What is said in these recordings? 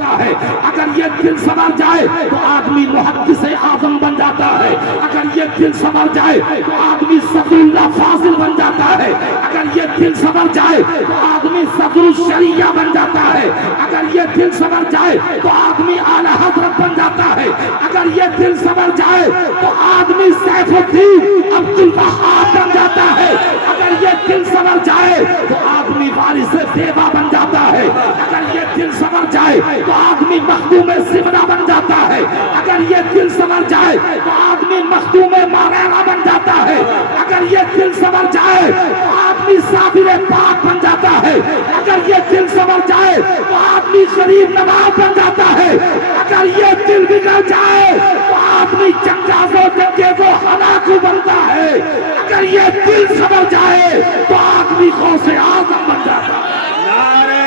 جاتا ہے. اگر یہ دل سنور جائے تو آدمی محدث اعظم بن جاتا ہے. اگر یہ دل سنور جائے تو آدمی صدر اللہ فاضل بن جاتا ہے. اگر یہ دل سنور جائے تو آدمی صدر الشریعہ بن جاتا ہے. اگر یہ دل سنور جائے تو آدمی اعلی حضرت بن جاتا ہے. اگر یہ دل سنور جائے تو آدمی سیف الدین عبد الوہاب بن جاتا ہے. اگر یہ دل سنور جائے تو آدمی وارث دیوا بن جاتا ہے. اگر یہ دل سنور جائے تو آدمی مخدوم سمرہ بن جاتا ہے. اگر یہ دل سنور جائے تو آدمی مخدوم مارینا بن جاتا ہے. اگر یہ دل سنور جائے تو آدمی صابر پاک بن جاتا ہے. اگر یہ دل سنور جائے تو آدمی غریب نواز بن جاتا ہے. اگر یہ دل بگڑ جائے تو آدمی چنگاز و جنگیز و ہلاکو بنتا ہے. اگر یہ دل سنور جائے تو آدمی غوث اعظم بن جاتا ہے. نعرہ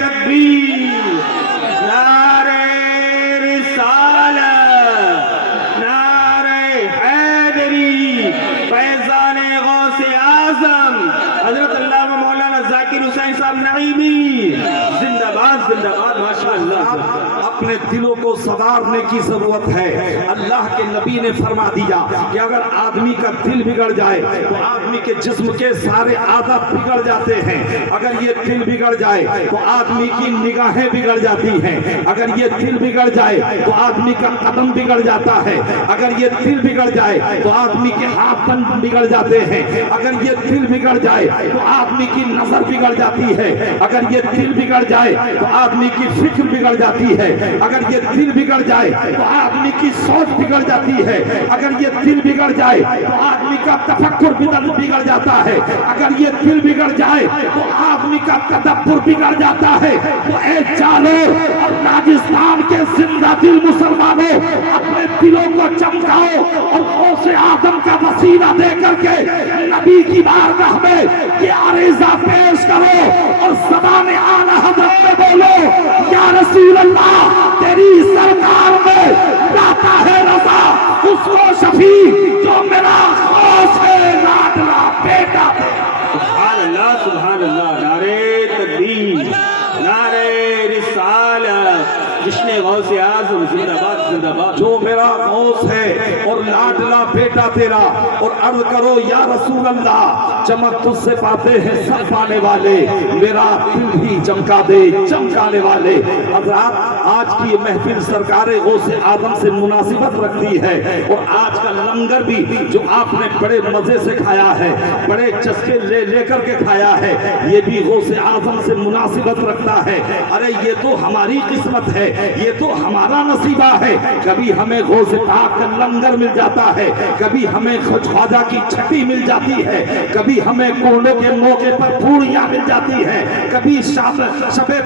تکبیر، نعرہ رسالت، نعرہ حیدری، فیضان غوث اعظم حضرت علامہ مولانا ذاکر حسین صاحب نعیمی زندہ باد زندہ باد. ماشاءاللہ. اپنے دلوں کو سنوارنے کی ضرورت ہے. اللہ کے نبی نے فرما دیا کہ اگر آدمی کا دل بگڑ جائے تو آدمی کے جسم کے سارے اعضاء بگڑ جاتے ہیں. اگر یہ دل بگڑ جائے تو آدمی کی نگاہیں بگڑ جاتی ہیں. اگر یہ دل بگڑ جائے تو آدمی کا قدم بگڑ جاتا ہے. اگر یہ دل بگڑ جائے تو آدمی کے ہاتھ بگڑ جاتے ہیں. اگر یہ دل بگڑ جائے تو آدمی کی نظر بگڑ جاتی ہے. اگر یہ دل بگڑ جائے تو آدمی کی فکر بگڑ جاتی ہے. اگر یہ دل بگڑ جائے تو آدمی کی سوچ بگڑ جاتی ہے. اگر یہ دل بگڑ جائے تو آدمی کا تفکر بگڑ جاتا ہے. اگر یہ دل بگڑ جائے تو آدمی کا تدبر بگڑ جاتا ہے. تو اے جالو اور راجستھان کے زندہ دل مسلمانوں، اپنے دلوں کو چمکاؤ اور غوث اعظم کا وسیلہ دے کر کے نبی کی بارگاہ میں یہ عریضہ پیش کرو اور زبان اعلی حضرت میں بولو، یا رسول اللہ تیری سرکار میں لاتا ہے رضا اس کو شفیع جو میرا غوث ہے لاڈلا بیٹا. سبحان اللہ سبحان اللہ. نعرہ تکبیر، نعرہ رسالت، جشن غوث اعظم زندہ باد زندہ باد. جو میرا غوث ہے اور لاڈلا بیٹا تیرا. اور عرض کرو یا رسول اللہ چمک تجھ سے پاتے ہیں سب پانے والے، میرا دل بھی چمکا دے چمکانے والے. حضرات آج کی یہ محفل سرکار غوث اعظم سے مناسبت رکھتی ہے. اور آج کا لنگر بھی جو آپ نے بڑے مزے سے کھایا ہے، بڑے چسکے لے کر کے کھایا ہے، یہ بھی غوث اعظم سے مناسبت رکھتا ہے. ارے یہ تو ہماری قسمت ہے، یہ تو ہمارا نصیبہ ہے. کبھی ہمیں غوث پاک کا لنگر مل جاتا ہے، کبھی ہمیں خواجہ کی چھٹی مل جاتی ہے، کبھی ہمیں کوڑوں کے موقع پر پوڑیاں مل جاتی ہیں، کبھی شب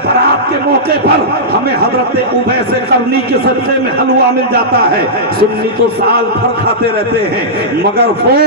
برات کے موقع پر ہمیں حضرت اویس قرنی کے صدقے میں حلوہ مل جاتا ہے. سنی تو سال بھر کھاتے رہتے ہیں، مگر وہ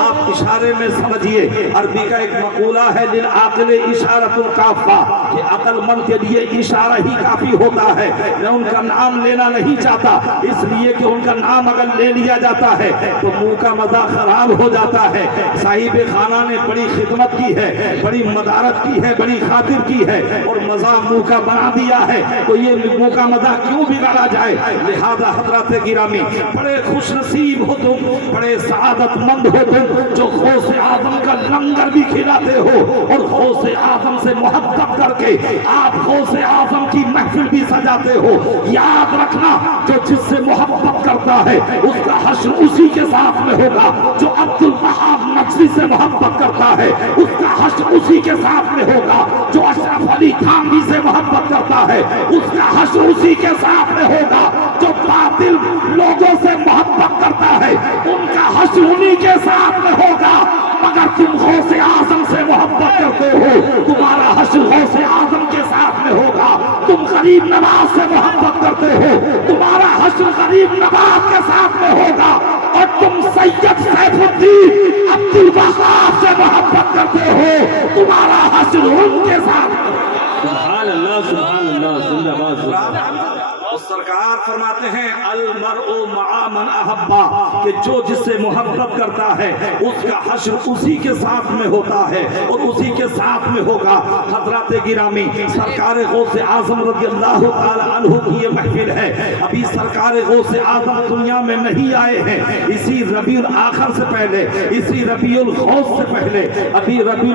آپ اشارے میں سمجھیے. عربی کا ایک مقولہ ہے للعاقل اشارۃ الکافہ، کہ عقل مند کے لیے اشارہ ہی کافی ہوتا ہے. میں ان کا نام لینا نہیں چاہتا، اس لیے کہ ان کا نام اگر لے لیا جاتا ہے تو منہ کا مزہ خراب ہو جاتا ہے. صاحب خانہ نے بڑی خدمت کی ہے، بڑی مدارت کی ہے، بڑی خاطر کی ہے، اور مزہ منہ کا بنا دیا ہے. تو یہ منہ کا مزہ کیوں بگاڑا جائے؟ لہذا حضرات گرامی، بڑے خوش نصیب ہو تم، بڑے سعادت مند ہو تم جو غوث اعظم کا لنگر بھی کھلاتے ہو اور غوث اعظم سے محبت کر کے آپ غوث اعظم کی محفل بھی سجاتے ہو. یاد رکھنا، جو جس سے محبت کرتا ہے اس کا حشر اسی کے ساتھ میں ہوگا. جو عبد الوہاب نقشی سے محبت کرتا ہے اس کا حشر اسی کے ساتھ میں ہوگا. جو اشرف علی تھانوی سے محبت کرتا ہے اس کا حشر اسی کے ساتھ میں ہوگا. جو باطل لوگوں سے محبت کرتا ہے ان کا حشر انہی کے ساتھ میں ہوگا. مگر تم غوث اعظم سے محبت کرتے ہو، تمہارا حشر غوث اعظم کے ساتھ میں ہوگا. تم غریب نواز سے محبت کرتے ہو، تمہارا حشر غریب نواز کے ساتھ میں ہوگا. اور تم سید سیف الدین عبد الوہاب سے محبت کرتے ہو، تمہارا حشر ان کے ساتھ. سبحان اللہ سبحان اللہ. زندہ باد. سرکار فرماتے ہیں المرء مع من احبا کہ جو جس سے محبت کرتا ہے اس کا حشر اسی کے ساتھ میں ہوتا ہے اور اسی کے ساتھ میں ہوگا۔ حضرات گرامی سرکار غوث اعظم رضی اللہ تعالی عنہ کی یہ محفل ہے، ابھی سرکار غوث اعظم دنیا میں نہیں آئے ہیں، اسی ربیع الاخر سے پہلے، اسی ربیع الغوث سے پہلے ابھی ربیع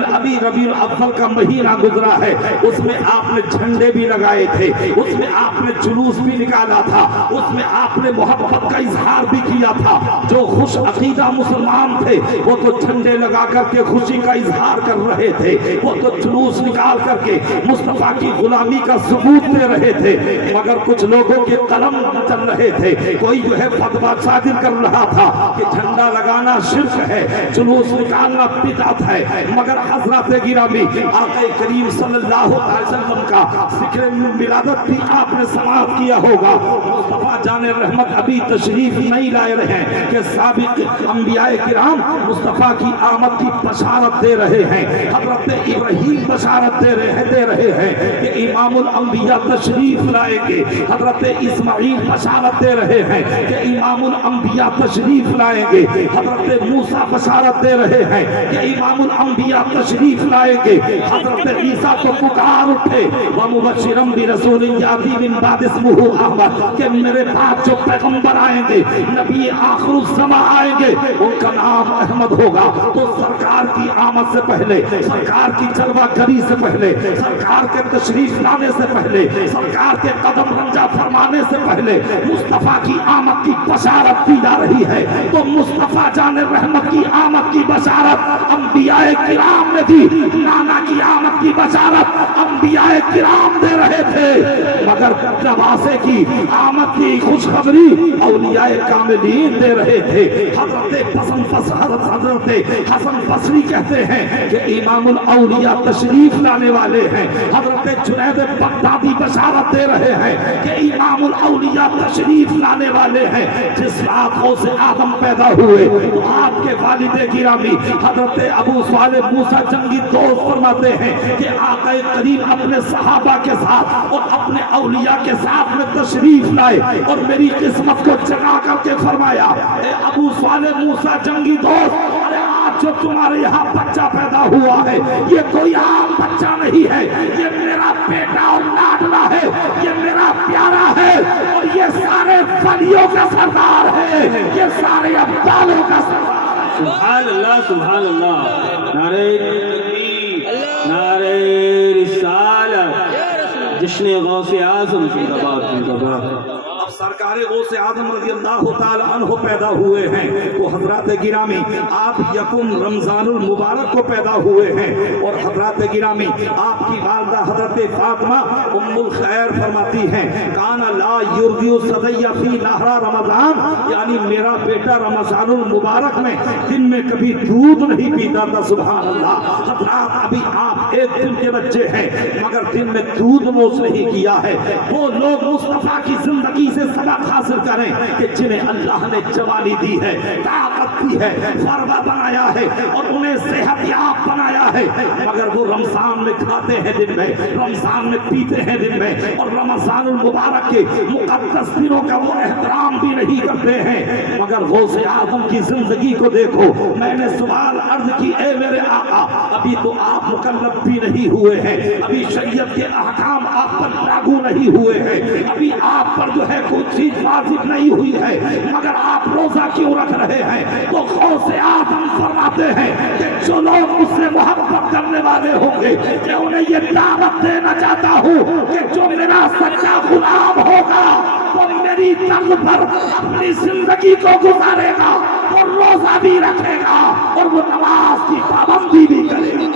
الاول کا مہینہ گزرا ہے، اس میں آپ نے جھنڈے بھی لگائے تھے، اس میں آپ نے جلوس بھی نکالا تھا، اس میں آپ نے محبت کا اظہار بھی کیا تھا۔ جو خوش عقیدہ مسلمان تھے وہ تو جھنڈے لگا کر کے خوشی کا اظہار کر رہے تھے، وہ تو جلوس نکال کر کے مصطفیٰ کی غلامی کا ثبوت دے رہے تھے، مگر کچھ لوگوں کے قلم چل رہے تھے، کوئی جو ہے فتویٰ صادر کر رہا تھا کہ جھنڈا لگانا شرک ہے، جلوس نکالنا بدعت ہے، مگر حضرات گرامی آقا کریم صلی اللہ علیہ وسلم کا ذکر ولادت بھی آپ نے سماعت کیا ہوگا۔ مصطفیٰ جان رحمت ابھی تشریف نہیں لائے رہے ہیں کہ سابق انبیاء کرام مصطفیٰ کی آمد کی بشارت دے رہے ہیں، حضرت ابراہیم بشارت دے رہے ہیں کہ امام الانبیاء تشریف لائیں گے، حضرت اسماعیل بشارت دے رہے ہیں کہ امام الانبیاء تشریف لائیں گے، حضرت موسیٰ بشارت دے رہے ہیں کہ امام الانبیاء تشریف لائیں گے، حضرت عیسیٰ تو پکار اٹھے وَمُبَشِّرًا بِرَسُولٍ يَأْتِي مِن بَعْدِهِ اسْمُهُ أَحْمَدُ کہ میرے بعد جو پیغمبر آئیں گے، نبی آخر الزماں آئیں گے، ان کا نام احمد ہوگا۔ تو سرکار کی آمد سے پہلے، سرکار کی جلوہ گری سے پہلے، سرکار کے تشریف لانے سے پہلے، سرکار کے قدم رنجہ فرمانے سے پہلے مصطفیٰ کی آمد کی بشارت دی جا رہی ہے۔ تو مصطفیٰ جان رحمت کی آمد کی بشارت انبیاء کرام نے دی، نانا کی آمد کی بشارت انبیاء کرام دے رہے تھے، مگر نواسے کی آمد کی خوشخبری اولیاء کاملین دے رہے تھے۔ حضرت حسن بصری کہتے ہیں کہ امام الاولیاء تشریف لانے والے ہیں، حضرت جنید بغدادی بشارت دے رہے ہیں کہ امام الاولیاء تشریف لانے والے ہیں۔ جس رات غوث آدم پیدا ہوئے تو آپ کے والد گرامی حضرت ابو صالح موسیٰ جنگی دوست فرماتے ہیں کہ آقا کریم اپنے صحابہ کے ساتھ اور اپنے اولیاء کے ساتھ میں تشریف لائے اور میری قسمت کو جگا کر کے فرمایا، اے ابو صالح موسیٰ جنگی دوست، ارے آج جو تمہارے یہاں بچہ پیدا ہوا ہے یہ کوئی عام بچہ نہیں ہے، یہ میرا بیٹا اور لاڈلا ہے، یہ میرا پیارا ہے، اور یہ سارے ولیوں کا سردار ہے، یہ سارے ابدالوں کا سردار۔ سبحان اللہ سبحان اللہ، نعرہ تکبیر، نعرہ رسالت، جشن غوث اعظم زندہ باد زندہ باد۔ اب سرکار غوث اعظم رضی اللہ تعالی عنہ پیدا ہوئے ہیں تو حضرات گرامی آپ یکم رمضان المبارک کو پیدا ہوئے ہیں، اور حضرات گرامی آپ کی والدہ حضرت فاطمہ ام الخیر فرماتی ہیں کان لا یرضی صدی فی نہر رمضان، یعنی میرا بیٹا رمضان المبارک میں دن میں کبھی دودھ نہیں پیتا تھا۔ سبحان اللہ، حضرات ابھی آپ ایک دن کے بچے ہیں مگر دن میں دودھ نوش نہیں کیا ہے۔ وہ لوگ مصطفیٰ کی زندگی سے سبق حاصل کریں کہ جنہیں اللہ نے جوانی دی ہے، طاقت دی ہے، فربہ بنایا ہے اور انہیں صحت یاب بنایا ہے، مگر وہ رمضان میں کھاتے ہیں دن میں، رمضان میں پیتے ہیں دن میں، اور رمضان المبارک کے مقدس دنوں کا وہ احترام بھی نہیں کرتے ہیں۔ مگر غوث اعظم کی زندگی کو دیکھو، میں نے سوال عرض کی، اے میرے آقا ابھی تو آپ مکلف بھی نہیں ہوئے ہیں، ابھی شریعت کے احکام آپ پر لاگو نہیں ہوئے ہیں، ابھی آپ پر جو ہے کوئی چیز واجب نہیں ہوئی ہے، مگر آپ روزہ کیوں رکھ رہے ہیں؟ تو غوث اعظم فرماتے ہیں کہ جو لوگ مجھ سے محبت کرنے والے ہوں گے میں انہیں یہ دعوت دینا چاہتا ہوں کہ جو میرا سچا غلام ہوگا وہ میری طرز پر اپنی زندگی کو گزارے گا اور روزہ بھی رکھے گا اور وہ نماز کی پابندی بھی کرے گا۔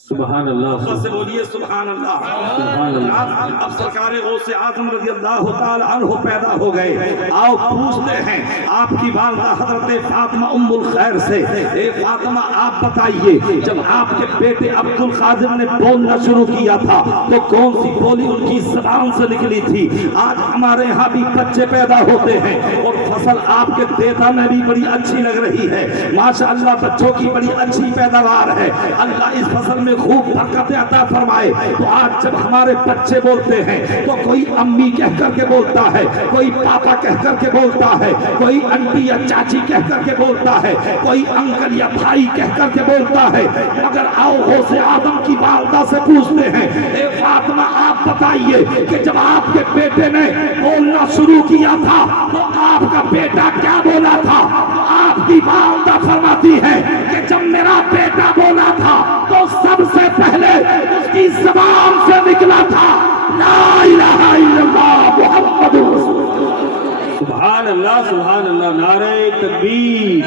سبحان اللہ، سے بولیے سبحان اللہ۔ سبحان اللہ۔ اب سرکار غوث اعظم رضی اللہ تعالی عنہ پیدا ہو گئے۔ آؤ پوچھتے ہیں آپ کی والدہ حضرت فاطمہ ام الخیر سے، اے فاطمہ آپ بتائیے جب آپ کے بیٹے عبد القادر نے بولنا شروع کیا تھا تو کون سی بولی ان کی زبان سے نکلی تھی؟ آج ہمارے ہاں بھی بچے پیدا ہوتے ہیں اور فصل آپ کے دیتا میں بھی بڑی اچھی لگ رہی ہے، ماشاءاللہ بچوں کی بڑی اچھی پیداوار ہے، اللہ اس फसल में खूब बरकत अता फरमाए। तो आज जब हमारे बच्चे बोलते हैं तो कोई अम्मी कह करके बोलता है, कोई पापा कह करके बोलता है, कोई आंटी या चाची कह करके बोलता है, कोई अंकल या भाई कह करके बोलता है। मगर आओ गौसे आदम की वालदा से पूछते हैं, ए फातिमा आप बताइए कि जब आपके बेटे ने बोलना शुरू किया था तो आपका बेटा क्या बोला था? तो आपकी वालदा फरमाती है कि जब मेरा बेटा बोला था तो सबसे पहले उसकी ज़बान से निकला था ला इलाहा इल्लल्लाह मुहम्मदुर रसूलुल्लाह। सुभान अल्लाह, नारे तकबीर,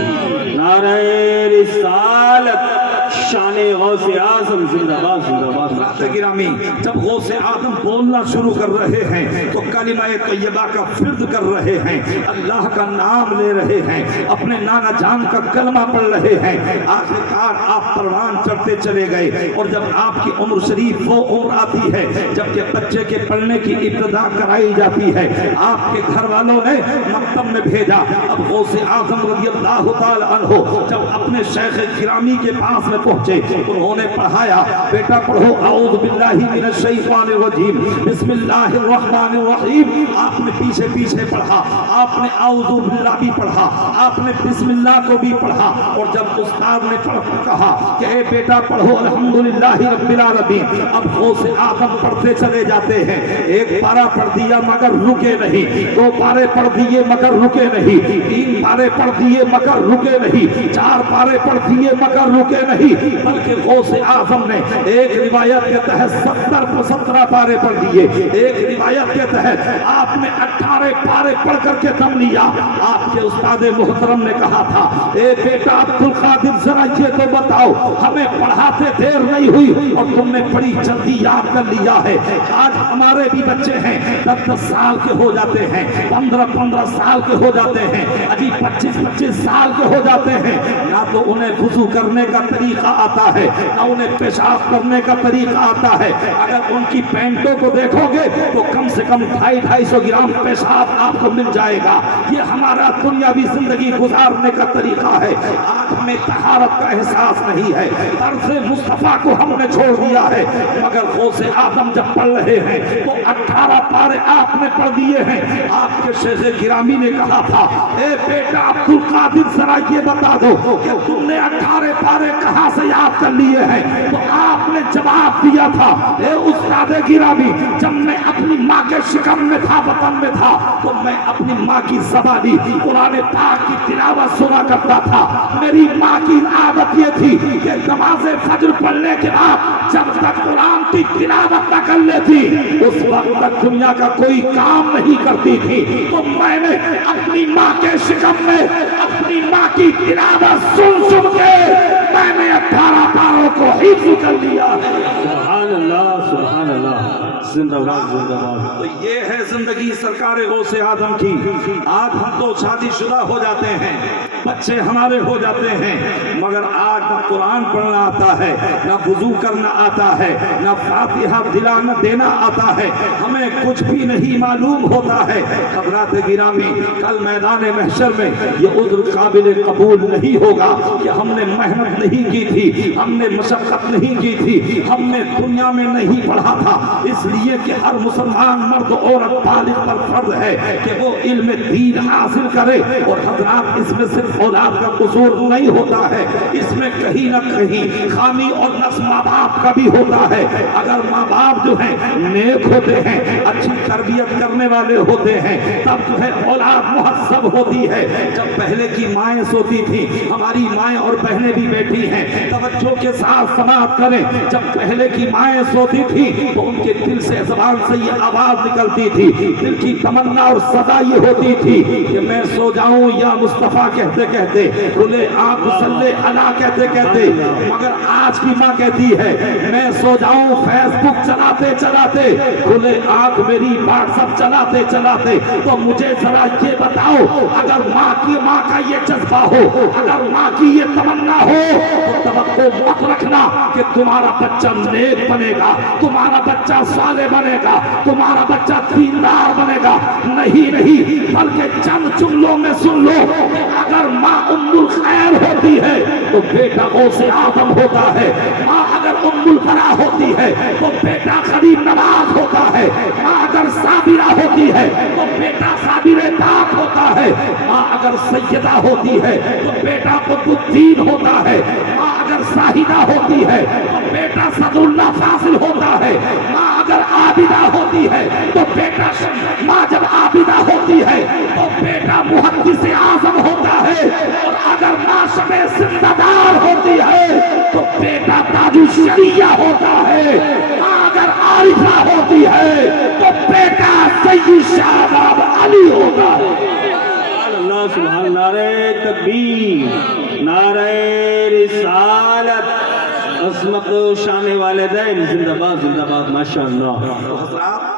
नारे रिसालत, शाने गौसे आज़म जिंदाबाद जिंदाबाद। गिरामी जब गौसे आदम बोलना शुरू कर रहे हैं तो कलिमा तैयबा का फिर्द कर रहे हैं, अल्लाह का नाम ले रहे हैं, अपने नाना जान का कलमा पढ़ रहे हैं। आखिरकार आप परवान चढ़ते चले गए और जब आपकी उम्र शरीफ वो उम्र आती है जबकि बच्चे के पढ़ने की इब्तिदा कराई जाती है, आपके घर वालों ने मकतब में भेजा। अब गौसे आज़म रज़ियल्लाहु ताला अन्हु जब अपने शेख गिरामी के पास में पहुंचे, उन्होंने पढ़ाया, बेटा पढ़ो औज़ु बिल्लाहि मिनश शैतानिर रजीम बिस्मिल्लाहिर रहमानिर रहीम। आपने पीछे पीछे पढ़ा, आपने औज़ु बिल्लाह भी पढ़ा, आपने बिस्मिल्लाह को भी पढ़ा। और जब उस्ताद ने पढ़ कहा कि ए बेटा पढ़ो अल्हम्दुलिल्लाहि रब्बिल आलमीन, अब गौसे आदम पढ़ते चले जाते हैं। एक पारा पढ़ दिया मगर रुके नहीं, दो पारे पढ़ दिए मगर रुके नहीं, तीन पारे पढ़ दिए मगर रुके नहीं, चार पारे पढ़ दिए मगर रुके नहीं, बल्कि गौसे आज़म ने एक रिवायत के तहत 70 पारे पढ़ दिए, एक रिवायत के तहत आपने 18 पारे पढ़ करके दम लिया। आपके उस्ताद मोहतरम ने कहा था, ए बेटा अब्दुल कादिर जरा ये तो बताओ, हमें पढ़ाते देर नहीं हुई और तुमने बड़ी जल्दी याद कर लिया है। आज हमारे भी बच्चे हैं 10-10 साल के हो जाते हैं, 15-15 साल के हो जाते हैं, अजी 25-25 साल के हो जाते हैं, ना तो उन्हें वुज़ू करने का तरीका आता है, ना उन्हें पेशाब करने का तरीका आता है। अगर उनकी पैंटों को देखोगे तो कम से कम 250-250 ग्राम पेशाब आपको मिल जाएगा। ये हमारा दुनियावी जिंदगी गुजारने का तरीका है। आज हमें तहारत का एहसास नहीं है, तर्ज़े मुस्तफ़ा को हमने छोड़ दिया है। मगर गौसे आदम जब पढ़ रहे हैं तो 18 पारे आपने पढ़ दिए हैं। आपके शेख गिरामी ने कहा था, ए बेटा अब्दुल कादिर जरा ये बता दो कि तुमने 18 पारे कहाँ से याद कर लिए हैं? तो आपने जवाब दिया था, ए उस्ताद गिरामी, जब मैं अपनी माँ के शिकम में था, वतन में था, तो मैं अपनी माँ की ज़बानी कुरान पाक की तिलावत सुना करता था। मेरी माँ की आदत ये थी कि नमाज़े फज्र पढ़ने के बाद जब तक कुरान की तिलावत न कर लेती उस वक्त तक दुनिया का कोई काम नहीं करती थी। तो मैंने अपनी माँ के शिकम में अपनी माँ की तिलावत सुन सुन के मैंने 18 पारों को हिफ्ज़ कर लिया है। सुभान अल्लाह, जिंदाबाद जिंदाबाद। तो ये है जिंदगी सरकार गौसे आदम की। आज हम तो शादीशुदा हो जाते हैं, बच्चे हमारे हो जाते हैं, मगर आज न कुरान पढ़ना आता है, न वुज़ू करना आता है, न फातिहा दिलाना देना आता है, हमें कुछ भी नहीं मालूम होता है। हज़रात गिरामी, कल मैदान महशर में ये उज़्र काबिल कबूल नहीं होगा कि हमने मेहनत नहीं की थी, हमने मशक्क़त नहीं की थी, हमने दुनिया में नहीं पढ़ा था। इसलिए कि हर मुसलमान मर्द औरत बालिग पर फर्ज है कि वो इल्म दीन हासिल करे। और हज़रात इसमें सिर्फ औलाद का कसूर नहीं होता है, इसमें कहीं ना कहीं खामी और नक्स माँ बाप का भी होता है। अगर माँ बाप जो है नेक होते हैं, अच्छी तरबियत करने वाले होते हैं, तब जो है औलाद मुहस्सब होती है। जब पहले की माएँ सोती थी, हमारी माएँ और बहनें भी बैठी हैं, तवज्जो के साथ समाअत करें। जब पहले की माएँ सोती थी तो उनके दिल से, ज़बान से ये आवाज़ निकलती थी, दिल की तमन्ना और सदा ये होती थी कि मैं सो जाऊं या मुस्तफ़ा कहते कहते, खुले आँख सल्ले अला कहते कहते। मगर आज की माँ कहती है मैं सो जाऊं फेसबुक चलाते चलाते, खुले आँख मेरी व्हाट्सएप चलाते चलाते। तो मुझे जरा ये बताओ, अगर माँ का ये जज्बा हो, अगर माँ की ये तमन्ना हो, तो तवक्को मत रखना कि तुम्हारा बच्चा नेक बनेगा, तुम्हारा बच्चा साले बनेगा, तुम्हारा बच्चा दीनदार बनेगा। नहीं नहीं, बल्कि चंद जुमलों में सुन लो, अगर माँ उम्मुल खैर होती है तो बेटा गौसे आजम होता है। माँ अगर उम्मुल बरा होती है तो बेटा गरीब नवाज होता है। माँ अगर साबिरा होती है तो बेटा साबिरे दात होता है। माँ अगर सैयदा होती है तो बेटा कुतुबुद्दीन होता है। माँ अगर साहिदा होती है तो बेटा सदुल्लाह फासिल होता है। माँ अगर आबिदा होती है तो बेटा माँ जब आबिदा होती है तो बेटा मुहद्दिस आजम होता है। और अगर माँ शबे जिंदादार होती है तो बेटा ताजुल शरिया होता है। माँ अगर आरिफा होती है तो बेटा सैयद शाहबाब अली होता है। अल्लाह सुभान नारे तकबीर, नारे रिसालत, अज़मत शान वालिदैन जिंदाबाद जिंदाबाद माशाअल्लाह।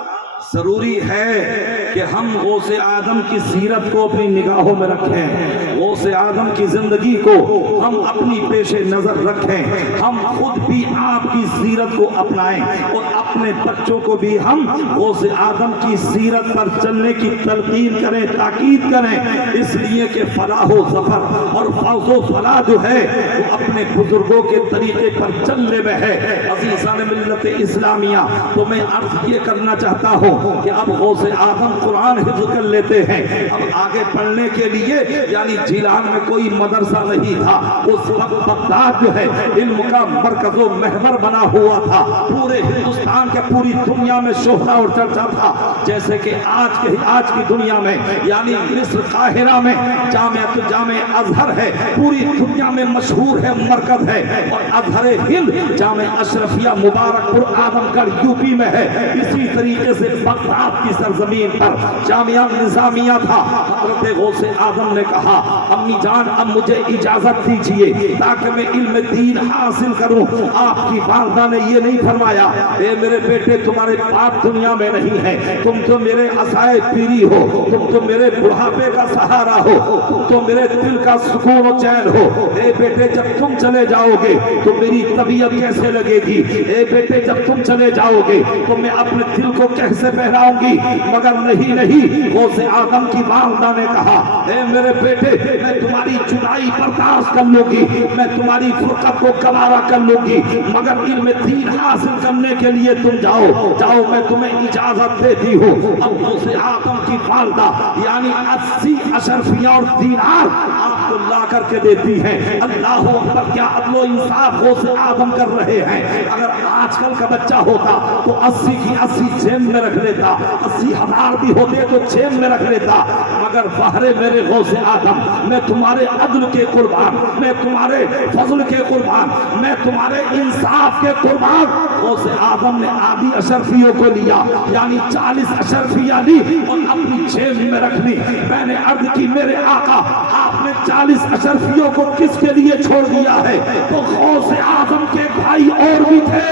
जरूरी है कि हम गौसे आदम की सीरत को अपनी निगाहों में रखें, गौसे आदम की जिंदगी को हम अपनी पेशे नजर रखें, हम खुद भी आपकी सीरत को अपनाएं और अपने बच्चों को भी हम गौसे आदम की सीरत पर चलने की तलकीन करें, ताकीद करें, इसलिए कि फलाह ज़फ़र और फौज़ो फलाह जो है वो अपने बुजुर्गों के तरीके पर चलने में है। अज़ीज़ान मिल्लत इस्लामिया, तो मैं अर्ज ये करना चाहता हूँ कि अब गौसे आदम कुरान हिफ्ज़ कर लेते हैं। अब आगे पढ़ने के लिए यानी जिलान में कोई मदरसा नहीं था, उस वक्त बगदाद जो है इल्म का मरकज़ व महवर बना हुआ था। पूरे हिंदुस्तान के पूरी दुनिया में शोहरा और चर्चा था, जैसे कि आज की दुनिया में यानी मिस्र काहिरा में जामे अजहर है, पूरी दुनिया में मशहूर है, मरकज है। और अजहर हिंद जामे अशरफिया मुबारकपुर आदमगढ़ यूपी में है। इसी तरीके से बगदाद की सरजमीन पर जामिया निजामिया था। हज़रत गौसे आदम ने कहा, अम्मी जान अब मुझे इजाजत दीजिए ताकि मैं इल्म दीन हासिल करूं। आपकी वालिदा ने ये नहीं फरमाया, ए मेरे बेटे तुम्हारे बाप दुनिया में नहीं है, तुम तो मेरे असाए पीरी हो, तुम तो मेरे बुढ़ापे का सहारा हो, तुम तो मेरे दिल का सुकून और चैन हो। ए बेटे जब तुम चले जाओगे तो मेरी तबीयत कैसे लगेगी? ए बेटे जब तुम चले जाओगे तो मैं अपने दिल को कैसे बहलाऊंगी? मगर नहीं, गौसे आदम की वालिदा ने कहा, ए मेरे बेटे मैं तुम्हारी जुदाई बर्दाश्त कर लूंगी, मैं तुम्हारी फुरकत को गवारा कर लूंगी, मगर इल्म दीन हासिल करने के लिए तुम जाओ, मैं तुम्हें इजाजत देती हूँ। अब गौसे आदम की वालिदा यानी 80 अशरफिया और दीनार आपको ला करके देती हैं। अल्लाह अकबर, क्या अदलो इंसाफ गौसे आदम कर रहे हैं। अगर आजकल का बच्चा होता तो 80 की 80 जेब में रख लेता, 80,000 भी होते तो जेब में रख लेता, मगर बहरे मेरे गौसे आदम, मैं तुम्हारे अदल के कुर्बान, मैं तुम्हारे फजल के कुर्बान, मैं तुम्हारे इंसाफ के कुर्बान। गौसे आदम ने आधी अशरफियों को लिया यानी 40 अशरफिया ली और अपनी जेब में रख ली। मैंने अर्ज की, मेरे आका आपने 40 अशरफियों को किसके लिए छोड़ दिया है? तो गौसे आदम के भाई और भी थे,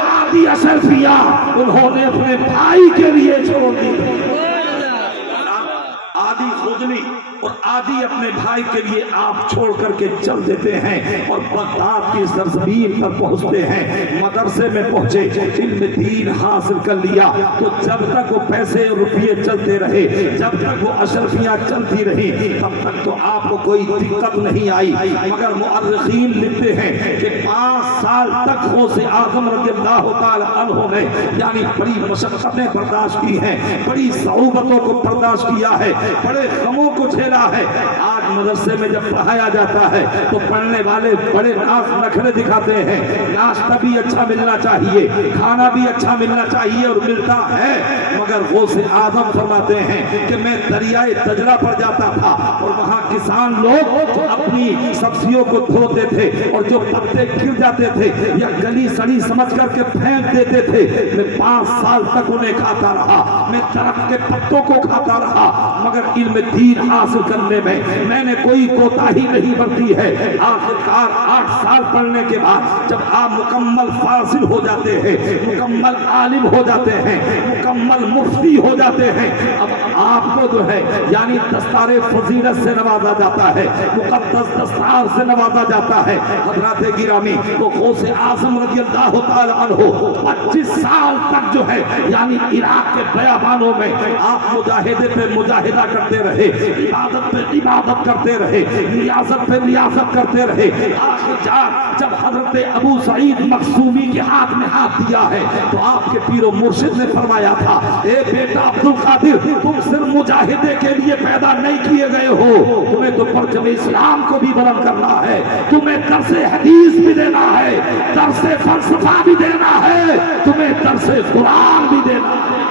आधी अशरफिया उन्होंने अपने भाई के लिए छोड़ दी, आधी खुदली और आधी अपने भाई के लिए आप छोड़ करके चल देते हैं और बगदाद की सरजमीन पर पहुंचते हैं। मदरसे में पहुंचे, इल्म दीन हासिल कर लिया, तो जब तक वो पैसे और रुपये चलते रहे, जब तक वो अशरफियां चलती रही, तब तक तो आपको कोई दिक्कत नहीं आई। मगर मुअर्रिखीन लिखते हैं कि 5 साल तक गौसे आज़म रज़ियल्लाहु ताला अन्हु ने यानी बड़ी मशक्क़तें बर्दाश्त की हैं, बड़ी सऊबतों को बर्दाश्त किया है, बड़े गमों को झेला है। आज मदरसे में जब पढ़ाया जाता है तो पढ़ने वाले बड़े नाज नखरे दिखाते हैं, नाश्ता भी अच्छा मिलना चाहिए, खाना भी अच्छा मिलना चाहिए और मिलता है, मगर गौसे आज़म फरमाते हैं कि मैं दरियाए दजला पर जाता था और वहाँ किसान लोग अपनी सब्जियों को धोते थे और जो पत्ते गिर जाते थे या गली सड़ी समझ करके फेंक देते थे, मैं 5 साल तक उन्हें खाता रहा, मैं दरख्त के पत्तों को खाता रहा, मगर इल्म दीन हासिल करने में मैंने कोई कोताही नहीं बरती है। आखिरकार 8 साल पढ़ने के बाद जब आप मुकम्मल फासिल हो जाते हैं, मुकम्मल आलिम हो जाते हैं, मुकम्मल मुफ्ती हो जाते हैं, अब आपको जो है यानी दस्तारे फजीलत से नवाजा जाता है, मुकद्दस दस्तार से नवाजा जाता है। हज़रात गिरामी को गौसे आज़म रज़ियल्लाहु ताला अन्हु 25 साल तक जो है यानी इराक के बयाबानों में आप मुजाहिदे पे मुजाहिदा करते रहे, इबादत पे इबादत کرتے رہے, ریاست پہ ریاست کرتے رہے. آخر جا جب حضرت ابو سعید مخزومی کے ہاتھ میں ہاتھ دیا ہے تو آپ کے پیر و مرشد نے فرمایا تھا, اے بیٹا عبد القادر, تم صرف مجاہدے کے لیے پیدا نہیں کیے گئے ہو, تمہیں تو پرچم اسلام کو بھی بلند کرنا ہے, تمہیں درس حدیث بھی دینا ہے, درس فلسفہ بھی دینا ہے, تمہیں درس قرآن بھی دینا ہے.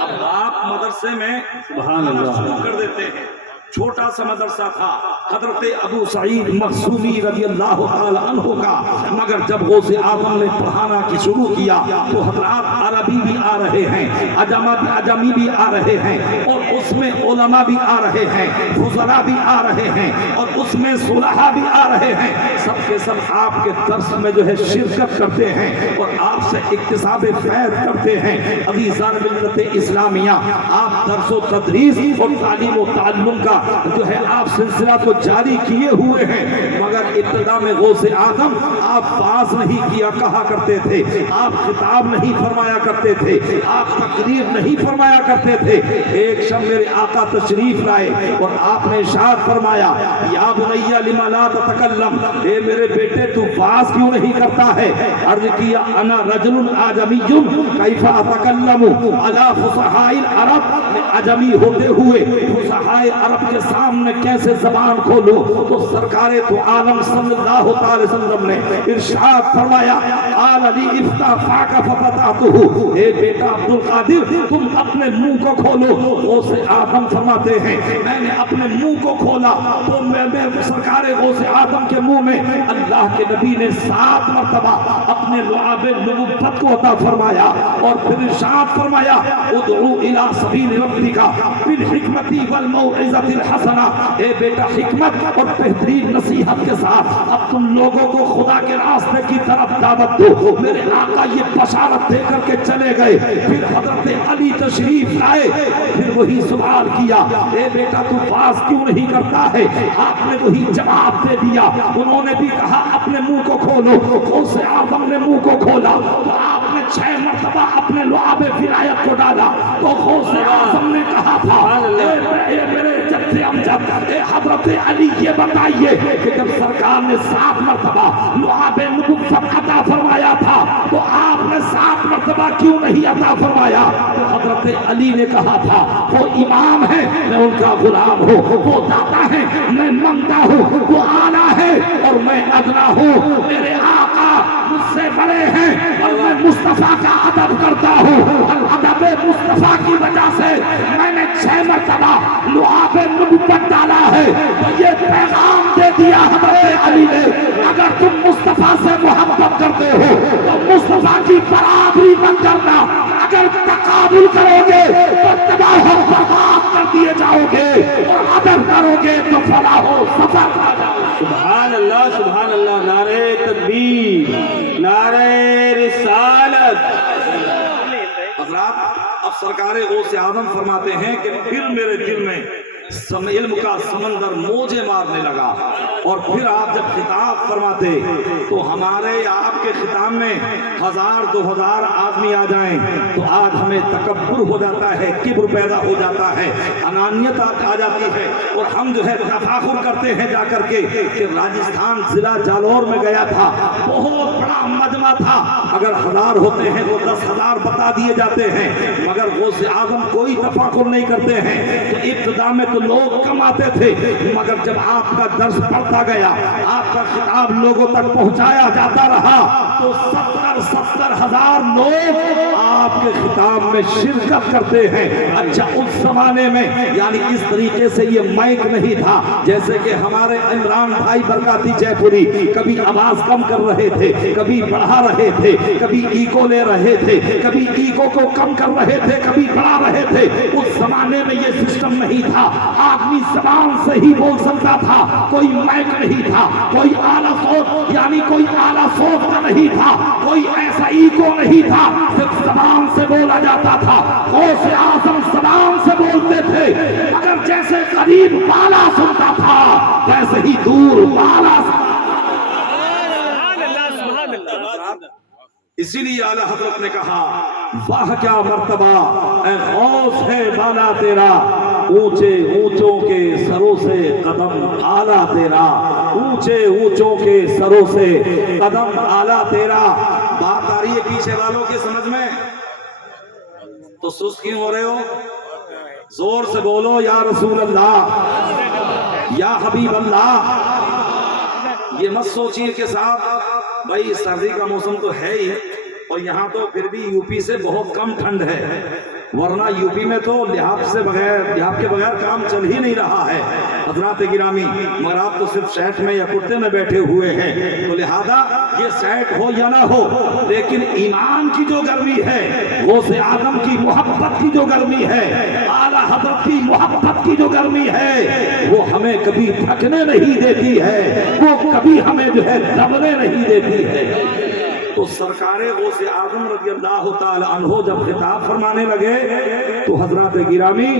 اب آپ مدرسے میں سبحان اللہ شروع کر دیتے ہیں. چھوٹا سا مدرسہ تھا حضرت ابو سعید مخزومی رضی اللہ تعالی عنہ کا, مگر جب غوث اعظم نے پڑھانا کی شروع کیا تو حضرات عربی بھی آ رہے ہیں, عجمی بھی آ رہے ہیں, اور اس میں علماء بھی آ رہے ہیں, فضلاء بھی آ رہے ہیں, اور اس میں صلحاء بھی آ رہے ہیں. سب کے سب آپ کے درس میں جو ہے شرکت کرتے ہیں اور آپ سے اکتساب فیض کرتے ہیں. عزیزان ملت اسلامیہ, آپ درس و تدریس اور تعلیم و تعلم کا جو ہے آپ سلسلہ کو جاری کیے ہوئے ہیں, مگر ابتدا میں غوث اعظم آپ باز نہیں کیا کہا کرتے تھے, آپ خطاب نہیں فرمایا کرتے تھے, آپ تقریر نہیں فرمایا کرتے تھے. ایک شب میرے آقا تشریف لائے اور آپ نے ارشاد فرمایا, یا بنی لما لا تتکلم, اے میرے بیٹے تو باز کیوں نہیں کرتا ہے؟ عرض کیا, انا رجل اعجمی کیف اتکلم علی فصحاء العرب, عجمی ہوتے ہوئے فصحاء عرب کے سامنے کیسے زبان کھولو؟ تو سرکار تو عالم صلی اللہ تعالی وسلم نے ارشاد فرمایا, قال لی افتح فاک ففتحتہ, اے بیٹا عبد القادر تم اپنے منہ کو کھولو. غوث اعظم فرماتے ہیں میں نے اپنے منہ کو کھولا تو میں سرکار غوث اعظم کے منہ میں اللہ کے نبی نے 7 مرتبہ اپنے لعاب نبوت کو عطا فرمایا اور پھر ارشاد فرمایا, ادعو الی سبیل ربک بالحکمت والموعظۃ الحسنہ, اے بیٹا حکمت اور بہترین نصیحت کے ساتھ اب تم لوگوں کو خدا کے راستے کی طرف دعوت دو. میرے آقا یہ بشارت دے کر کے چلے گئے. پھر حضرت علی تشریف لائے, پھر وہی سوال کیا, اے بیٹا تو باز کیوں نہیں کرتا ہے؟ آپ نے وہی جواب دے دیا. انہوں نے بھی کہا اپنے منہ کو کھولو. غوث اعظم نے منہ کو کھولا تو آپ نے 6 مرتبہ اپنے لعاب ولایت کو ڈالا. تو غوث اعظم نے کہا تھا, اے میرے جد امجد, اے حضرت علی یہ بتائیے کہ جب سرکار نے 7 مرتبہ لعاب نبوت عطا فرمایا تھا تو آپ نے 7 مرتبہ کیوں نہیں عطا فرمایا؟ تو حضرت علی نے کہا تھا, وہ امام ہے میں ان کا غلام ہوں, وہ داتا ہے میں منگتا ہوں, وہ اعلیٰ ہے اور میں ادنا ہوں. میرے آقا مجھ سے بڑے ہیں اور میں مصطفیٰ کا ادب کرتا ہوں. ادب مصطفیٰ کی وجہ سے میں نے 6 مرتبہ لعاب نبوت ڈالا ہے. تو یہ پیغام دے دیا حضرت علی نے, اگر تم مصطفیٰ سے محبت کرتے ہو تو مصطفیٰ کی برابری مت کرنا, اگر تقابل کرو گے تو تباہ و برباد کر دیے جاؤ گے, اور ادب کرو گے تو فلاح و سفر کر جاؤ گے. سبحان اللہ سبحان اللہ, نعرہ تکبیر, نعرہ رسالت. حضرات اب سرکار غوث اعظم فرماتے ہیں کہ پھر میرے دل میں علم کا سمندر موجیں مارنے لگا, اور پھر آپ جب خطاب فرماتے تو ہمارے آپ کے خطاب میں 1000-2000 آدمی آ جائیں تو آج ہمیں تکبر ہو جاتا ہے, کبر پیدا ہو جاتا ہے, انانیت آ جاتی ہے, اور ہم جو ہے تفاخر کرتے ہیں جا کر کے کہ راجستھان ضلع جالور میں گیا تھا, بہت بڑا مجمع تھا, اگر 1000 ہوتے ہیں تو 10,000 بتا دیے جاتے ہیں, مگر غوث اعظم کوئی تفاخر نہیں کرتے ہیں. تو ابتدا میں تو لوگ کم آتے تھے, مگر جب آپ کا درس پڑھتا گیا, آپ کا خطاب لوگوں تک پہنچایا جاتا رہا تو 70 ہزار لوگ آپ کے خطاب میں شرکت کرتے ہیں. اچھا اس زمانے میں یعنی اس طریقے سے یہ مائک نہیں تھا جیسے کہ ہمارے عمران بھائی برکاتی جے پوری کبھی آواز کم کر رہے تھے, کبھی بڑھا رہے تھے, کبھی ایکو لے رہے تھے, کبھی ایکو کو کم کر رہے تھے, کبھی بڑھا رہے تھے. اس زمانے میں یہ سسٹم نہیں تھا, آدمی زبان سے ہی بول سکتا تھا, کوئی مائک نہیں تھا, کوئی اعلیٰ صوت یعنی کوئی اعلیٰ صوت کا نہیں تھا, کوئی ایسا ایکو نہیں تھا, صرف زبان سے بولا جاتا تھا. غوث اعظم زبان سے بولتے تھے, مگر جیسے قریب بالا سنتا تھا ویسے ہی دور بالا. اسی لیے اعلیٰ حضرت نے کہا, واہ کیا مرتبہ اے غوث ہے بالا تیرا, اونچے اونچوں کے سروں سے قدم آلہ تیرا، اونچے اونچوں کے سروں سے قدم آلہ تیرا۔ بات آ رہی ہے پیچھے والوں کے سمجھ میں؟ تو سست کیوں ہو رہے ہو؟ زور سے بولو یا رسول اللہ، یا حبیب اللہ۔ یہ مت سوچیے کہ صاحب بھائی سردی کا موسم تو ہے ہی، اور یہاں تو پھر بھی یو پی سے بہت کم ٹھنڈ ہے، ورنہ یو پی میں تو لحاف کے بغیر کام چل ہی نہیں رہا ہے حضرات گرامی، مگر آپ تو صرف شرٹ میں یا کرتے میں بیٹھے ہوئے ہیں، تو لہذا یہ شرٹ ہو یا نہ ہو، لیکن ایمان کی جو گرمی ہے، غوث اعظم کی محبت کی جو گرمی ہے، اعلیٰ حضرت کی محبت کی جو گرمی ہے، وہ ہمیں کبھی تھکنے نہیں دیتی ہے، وہ کبھی ہمیں جو ہے دبنے نہیں دیتی ہے۔ تو سرکار غوث اعظم رضی اللہ تعالی عنہ جب خطاب فرمانے لگے تو حضرات گرامی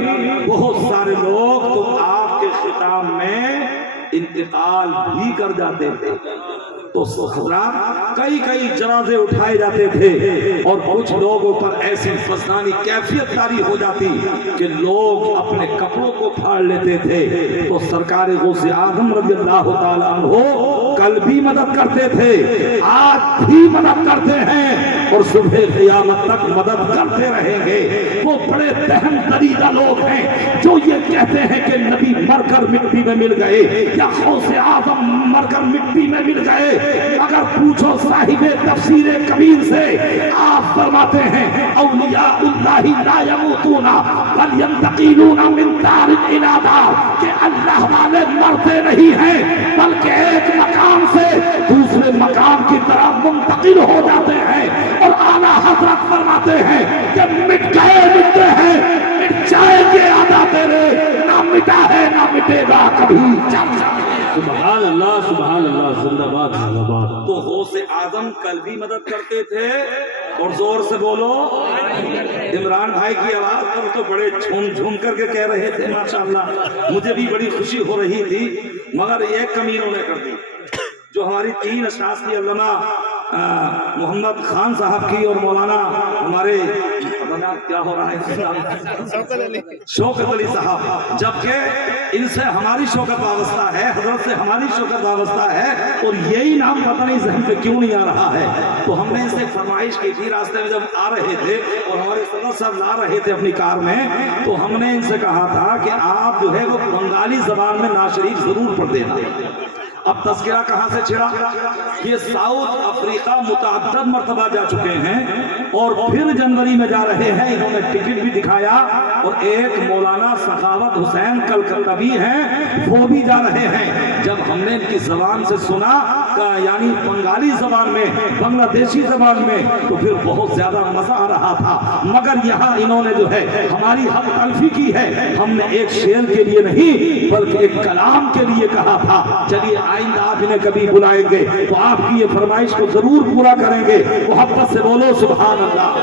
بہت سارے لوگ تو آپ کے خطاب میں انتقال بھی کر جاتے تھے، تو حضرات کئی جنازے اٹھائے جاتے تھے، اور کچھ لوگوں پر ایسی فسدانی کیفیت طاری ہو جاتی کہ لوگ اپنے کپڑوں کو پھاڑ لیتے تھے۔ تو سرکار غوث اعظم رضی اللہ تعالی عنہ کل بھی مدد کرتے تھے، آج بھی مدد کرتے ہیں، اور صبح قیامت تک مدد کرتے رہیں گے۔ وہ بڑے دہن دریدہ لوگ ہیں جو یہ کہتے ہیں کہ نبی مر کر مٹی میں مل گئے یا غوث اعظم مر کر مٹی میں مل گئے، اگر پوچھو صاحب تفسیر کبیر سے، آپ فرماتے ہیں اولیاء اللہ لا یموتون بل ینتقلون من دار الی دار، کہ اللہ والے مرتے نہیں ہیں بلکہ ایک مقام سے دوسرے مقام کی طرف منتقل ہو جاتے ہیں، اور اعلیٰ حضرت فرماتے ہیں کہ مٹ گئے مٹتے ہیں، مٹ جائیں گے آدھا تیرے، نہ مٹا ہے نہ مٹے گا کبھی چل جائے۔ سبحان اللہ سبحان اللہ، زندہ باد زندہ باد۔ تو غوث اعظم کل بھی مدد کرتے تھے، اور زور سے بولو، عمران بھائی کی آواز پر تو بڑے جھوم کر کے کہہ رہے تھے ماشاءاللہ، مجھے بھی بڑی خوشی ہو رہی تھی، مگر ایک کمی انہوں نے کر دی جو ہماری 3 اشخاص کی علامہ محمد خان صاحب کی اور مولانا ہمارے کیا ہو رہا ہے شوکت علی صاحب، جبکہ ان سے ہماری شوکت وابستہ ہے، حضرت سے ہماری شوکت وابستہ ہے، اور یہی نام پتہ نہیں ذہن پہ کیوں نہیں آ رہا ہے۔ تو ہم نے ان سے فرمائش کی تھی راستے میں جب آ رہے تھے، اور ہمارے صدر صاحب لا رہے تھے اپنی کار میں، تو ہم نے ان سے کہا تھا کہ آپ جو ہے وہ بنگالی زبان میں نعت شریف ضرور پڑھ دینا۔ اب تذکرہ کہاں سے چھڑا؟ یہ ساؤتھ افریقہ متعدد مرتبہ جا چکے ہیں، اور پھر جنوری میں جا رہے ہیں، انہوں نے ٹکٹ بھی دکھایا، اور ایک مولانا سخاوت حسین کلکتوی ہیں وہ بھی جا رہے ہیں۔ جب ہم نے ان کی زبان سے سنا یعنی بنگالی زبان میں، بنگلہ دیشی زبان میں، تو پھر بہت زیادہ مزہ آ رہا تھا، مگر یہاں انہوں نے جو ہے ہماری حق تلفی کی ہے۔ ہم نے ایک شعر کے لیے نہیں بلکہ ایک کلام کے لیے کہا تھا، چلیے آئندہ آپ انہیں کبھی بلائیں گے تو آپ کی یہ فرمائش کو ضرور پورا کریں گے۔ محبت سے بولو سبحان اللہ۔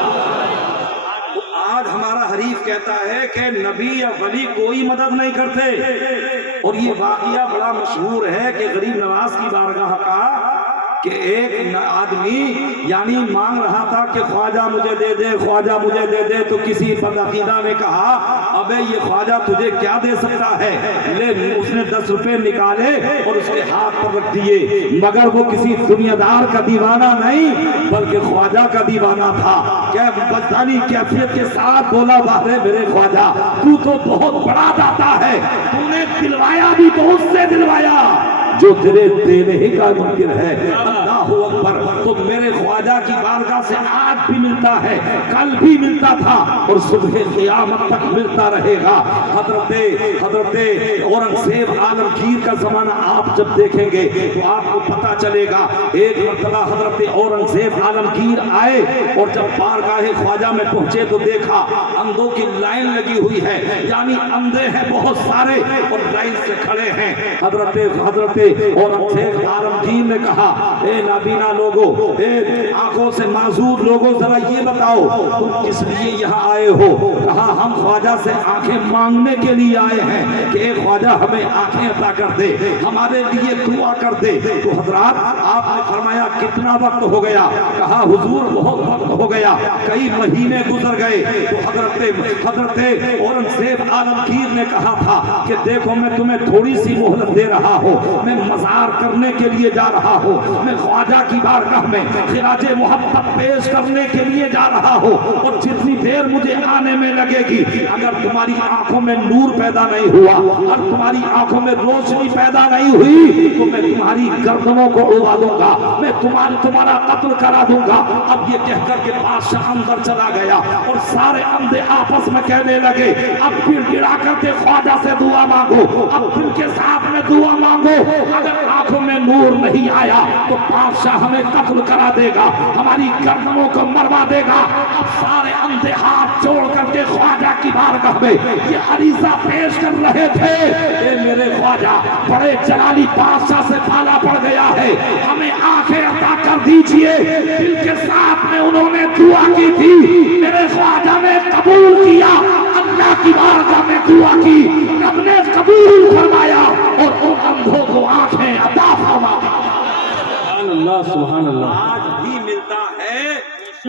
آج ہمارا حریف کہتا ہے کہ نبی یا ولی کوئی مدد نہیں کرتے، اور یہ واقعہ بڑا مشہور ہے کہ غریب نواز کی بارگاہ کا کہ ایک آدمی یعنی مانگ رہا تھا کہ خواجہ مجھے دے دے، خواجہ مجھے دے دے، تو کسی بدعقیدہ نے کہا ابے یہ خواجہ تجھے کیا دے سکتا ہے، لے، اس نے 10 روپے نکالے اور اس کے ہاتھ پر رکھ دیے، مگر وہ کسی دنیا دار کا دیوانہ نہیں بلکہ خواجہ کا دیوانہ تھا۔ کیا بدانی کیفیت کے ساتھ بولا باہرے میرے خواجہ تو بہت بڑا داتا ہے، تو نے دلوایا بھی تو اس سے دلوایا جو تیرے دینے ہی کا منکر ہے۔ اللہ اکبر۔ تو میرے خواجہ کی بارگاہ سے آج بھی ملتا ہے، کل بھی ملتا تھا، اور صبح قیامت تک ملتا رہے گا۔ حضرت اورنگزیب عالمگیر کا زمانہ آپ جب دیکھیں گے تو آپ کو پتا چلے گا۔ ایک مرتبہ حضرت اورنگزیب عالمگیر آئے، اور جب بارگاہ خواجہ میں پہنچے تو دیکھا اندھوں کی لائن لگی ہوئی ہے، یعنی اندھے ہیں بہت سارے اور لائن سے کھڑے ہیں۔ حضرت اورنگزیب عالمگیر نے کہا اے نابینا لوگو، اے آنکھوں سے معذور لوگوں، ذرا یہ بتاؤ تم کس لیے یہاں آئے ہو؟ کہا ہم خواجہ سے آنکھیں مانگنے کے لیے آئے ہیں کہ اے خواجہ ہمیں آنکھیں عطا کر دے، ہمارے لیے دعا کر دے۔ تو حضرات آپ نے فرمایا کتنا وقت ہو گیا؟ کہا حضور بہت وقت ہو گیا۔ गया, कई महीने गुजर गए तो हजरत औरंगजेब आलमगीर ने कहा था कि देखो मैं तुम्हें थोड़ी सी मोहलत दे रहा हूँ, मैं मज़ार करने के लिए जा रहा हूँ, मैं ख्वाजा की बारगाह में खिराजे मोहब्बत पेश करने के लिए जा रहा हूँ, और जितनी देर मुझे आने में लगेगी अगर तुम्हारी आंखों में नूर पैदा नहीं हुआ और तुम्हारी आंखों में रोशनी पैदा नहीं हुई तो मैं तुम्हारी गर्दनों को उड़ा दूंगा, मैं तुम्हारा कत्ल करा दूंगा। अब ये कहकर के बादशाह अंदर चला गया और सारे अंधे आपस में कहने लगे अब फिर गिरा करके ख्वाजा से दुआ मांगो, अब फिर के साथ में दुआ मांगो, अगर आंखों में नूर नहीं आया तो बादशाह हमें कत्ल करा देगा, हमारी गर्दनों को मरवा देगा। अब सारे अंधे हाथ जोड़ करके ख्वाजा की बारगाह में ये अरीज़ा पेश कर रहे थे, ये मेरे ख्वाजा बड़े जलाली बादशाह से पाला पड़ गया है, हमें आंखें अता कर दीजिए। दिल के साथ में उन्होंने दुआ की थी, मेरे ख्वाजा ने कबूल किया, अल्लाह की बारगाह में दुआ की, रब ने कबूल फरमाया और उन अंधों को आंखें अता फरमा दी। सुभान अल्लाह, सुभान अल्लाह। आज भी मिलता है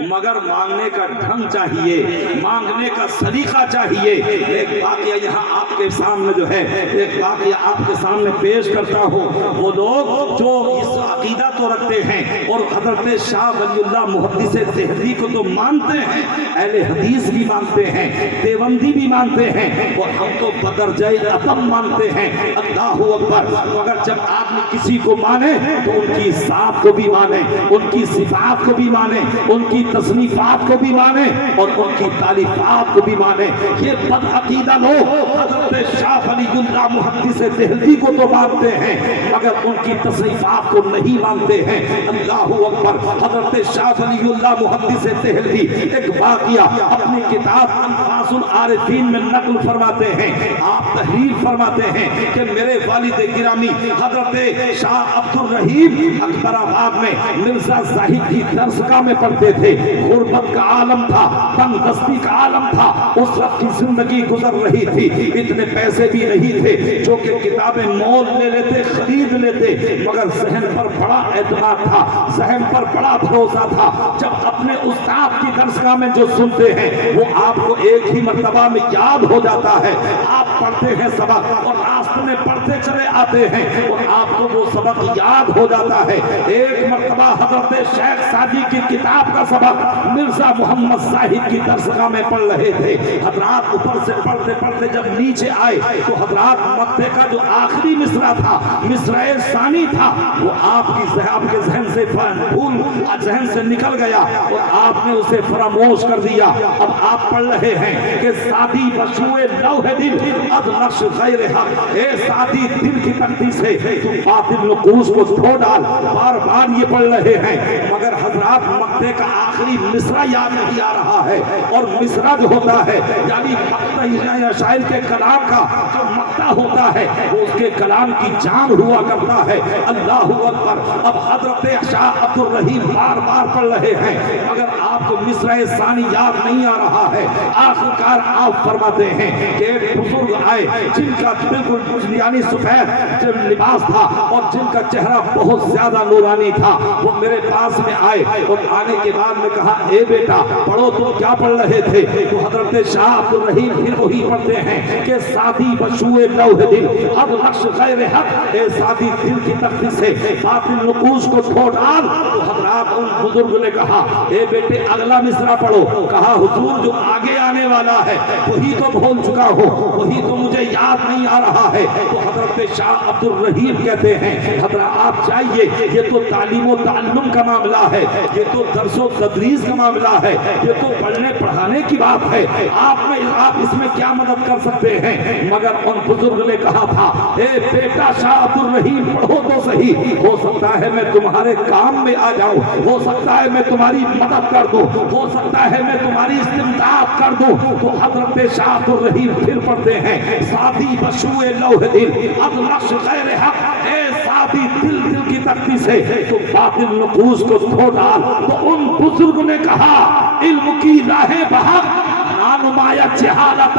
मगर मांगने का ढंग चाहिए, मांगने का सलीका चाहिए। एक वाकया यहाँ आपके सामने जो है, एक वाकया आपके सामने पेश करता हूँ। वो लोग जो इस अकीदा तो रखते हैं और हजरत शाह वलीउल्लाह मुहद्दिस देहलवी को तो मानते हैं, अहले हदीस भी मानते हैं, देवबंदी भी मानते हैं, और हम तो बदरजाए अदम मानते हैं। अल्लाहु अकबर। मगर जब आदमी किसी को माने तो उनकी ज़ात को भी माने, उनकी सिफात को भी माने, उनकी तस्नीफात को भी माने और उनकी तारीफात को भी माने। ये बदअकीदा लोग हज़रत शाह वलीउल्लाह मुहद्दिस देहलवी को तो मानते हैं मगर उनकी तस्नीफात को नहीं मानते हैं। अल्लाहु अकबर। हज़रत शाह वलीउल्लाह मुहद्दिस देहलवी एक वाक़या अपनी किताब अनफासुल आरिफीन में नक़ल फरमाते हैं, आप तहरीर फरमाते हैं कि मेरे वालिद गिरामी हज़रत शाह अब्दुल रहीम अकबराबाद में मिर्ज़ा ज़ाहिद की दरसगाह में पढ़ते थे। गुर्बत का आलम था, तंगदस्ती का आलम था, उस वक्त की जिंदगी गुजर रही थी, इतने पैसे भी नहीं थे जो कि किताबें मोल ले लेते, खरीद लेते, मगर जहन पर बड़ा एतमाद था, जहन पर बड़ा भरोसा था। जब अपने उस्ताद की दरसगाह में जो सुनते हैं वो आपको एक ही मर्तबा में याद हो जाता है। आप पढ़ते हैं सबक और रास्ते में पढ़ते चले आते हैं और आपको वो सबक याद हो जाता है। एक मर्तबा हजरत शेख सादी की किताब का सबक मिर्जा मोहम्मद साहिब की दरसगाह में पढ़ रहे थे। हजरात ऊपर से पढ़ते पढ़ते जब नीचे आए तो हजरात मक्ते का जो आखिरी मिसरा था, मिसराए सानी था, वो आपके जहन से भूल जहन से निकल गया और आपने उसे फरामोश कर दिया। अब आप पढ़ रहे हैं कि सादी बशुए लौहे दिल अब नक्श गैर हक, ए सादी दिल की तख्ती से तुम बातिल नकूस को धो डाल। बार बार ये पढ़ रहे हैं मगर हजरात मक्ते का आखिरी मिसरा याद नहीं आ रहा है। और मिसरा जो होता है यानी मक्ता या शायर के कलाम का जो मक्ता होता है वो उसके कलाम की जान हुआ करता है। अल्लाहु अकबर। अब हजरत शाह अब्दुल रहीम बार बार पढ़ रहे हैं मगर आपको मिसरा सानी याद नहीं आ रहा है। आखिरकार आप फरमाते हैं कि एक बुजुर्ग आए जिनका बिल्कुल यानी सफेद लिबास था और जिनका चेहरा बहुत ज्यादा नूरानी था। वो मेरे पास में आए और आने के बाद में कहा, ए बेटा पढ़ो, तुम क्या पढ़ रहे थे? तो हजरत शाह अब्दुल रहीम फिर वही पढ़ते हैं कि सादी बशुए लौह दिल अब नक्श गैर हक, ए सादी दिल की तख्ती से बातिल नकूश को धो डाल। तो हजरात उन बुजुर्ग ने कहा, ए बेटे अगला मिसरा पढ़ो। कहा, हुजूर जो आगे आने वाला है वही तो भूल चुका हो, वही तो मुझे याद नहीं आ रहा है। तो हजरत शाह अब्दुल रहीम कहते हैं, हजरत आप चाहिए, ये तो तालीम और ताल्लुम का मामला है, ये तो दरसो तदरीस का मामला है, ये तो पढ़ने पढ़ाने की बात है, आप इसमें क्या मदद कर सकते हैं? मगर उन बुजुर्ग ने कहा था, ए बेटा शाह अब्दुल रहीम पढ़ो तो सही, हो सकता है मैं तुम्हारे काम में आ जाऊं, हो सकता है मैं तुम्हारी मदद कर दूं, हो सकता है मैं तुम्हारी इस्तिमदाद कर दूं। तो हजरत शाह अब्दुल रहीम फिर पढ़ते हैं, सादी बशुए लौह दिल अब नक्श गैर हक, ए सादी दिल की तख्ती से तो बातिल नकूस को धो डाल। तो उन बुजुर्ग ने कहा, इल्म की राहें बहक नानुमाया जहालत,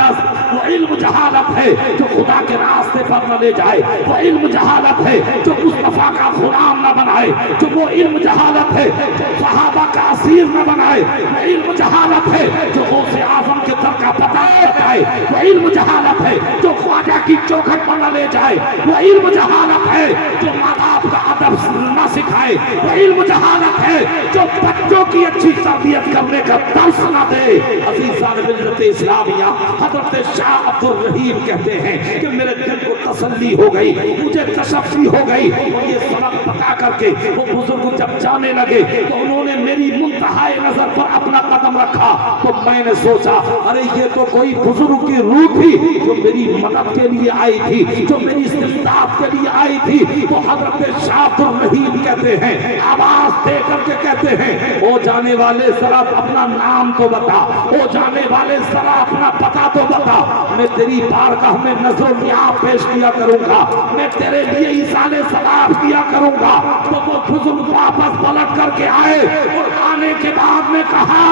वो इल्म जहालत है जो खुदा के रास्ते पर न ले जाए, वो इल्म जहालत है जो मुस्तफा का गुलाम न बनाए, जो वो इल्म जहालत है जो सहाबा का असीर न बनाए, वो इल्म जहालत है जो गौसे आजम के दर का पता बताए, वो इल्म जहालत है जो ख्वाजा की चौखट पर न ले जाए, वो इल्म जहालत है जो माँ बाप का अदब न सिखाए, वो इल्म जहालत है जो बच्चों की अच्छी तरबियत करने का दर्स न दे। अज़ीज़ान मिल्लत इस्लामिया, हज़रत शाह अब्दुल रहीम कहते हैं कि मेरे दिल को तसल्ली हो गई, मुझे तशफ़ी हो गई, और ये सबक बता करके वो बुजुर्ग जब जाने लगे तो उन्होंने मेरी मुंतहाए नजर पर अपना कदम रखा, तो मैंने सोचा अरे ये तो कोई बुजुर्ग की रूह थी जो मेरी मदद के लिए आई थी, जो मेरी इस्तिमदाद के लिए आई थी। तो हज़रत शाह अब्दुल रहीम कहते हैं, आवाज दे करके कहते हैं, ओ जाने वाले जरा अपना नाम तो बता, ओ जाने वाले जरा अपना पता तो बता, मैं तेरी बारगाह में नज़र नियाब पेश किया करूंगा, मैं तेरे लिए इसाले सलाम किया करूंगा। तो वो बुजुर्ग वापस पलट करके आए और आने के बाद में कहा,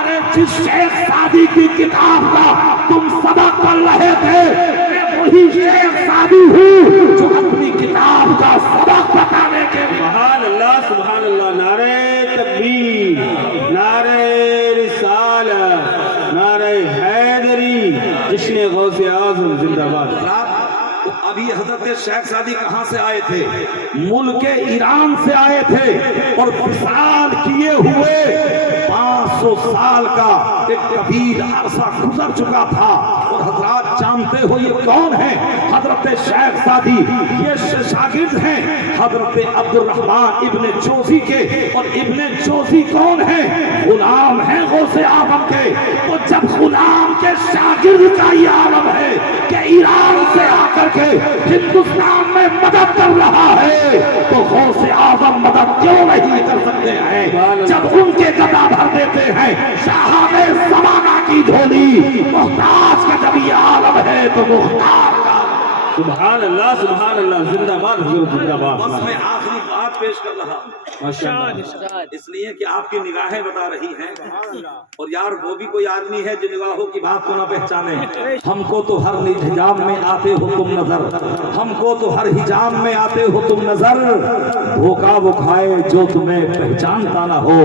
अरे जिस शेख सादी की किताब का तुम सबक पढ़ रहे थे, मैं वही शेख सादी हूँ जो अपनी किताब का सबक बताने के लिए। सुभान अल्लाह, सुभान अल्लाह। नारे तकबीर, नारे रिसालत, नारे हैदरी, जिश्न गौसे आज़म जिंदाबाद। तो अभी हजरत शेख सादी कहाँ से आए थे? मुल्क ईरान से आए थे, और विशाल किए हुए 500 साल का एक तवील अरसा गुजर चुका था। और हजरात जानते हो ये कौन है? हजरत शेख सादी ये शागिर्द हैं हजरत अब्दुल रहमान इब्ने जोशी के। और इब्ने जोशी कौन है? गुलाम है गौसे आजम के। तो जब गुलाम के शागिर्द का ये आलम है कि ईरान से आकर के हिंदुस्तान में मदद कर रहा है, तो गौसे आजम मदद क्यों नहीं कर सकते हैं? जब उनके गदा भर देते हैं साहबे ज़माना की झोली, मोहताज का जब ये आलम है तो मुख्तार का। सुभान अल्लाह, सुभान अल्लाह, जिंदाबाद हुजूर जिंदाबाद। बस मैं आखिरी बात पेश कर रहा हूँ, माशाअल्लाह। इसलिए कि आपकी निगाहें बता रही हैं, और यार वो भी कोई आदमी है जो निगाहों की बात को ना पहचाने। हमको तो हर हिजाब में आते हो तुम नजर, हमको तो हर हिजाब में आते हो तुम नजर। धोखा वो खाए जो तुम्हें पहचानता ना हो,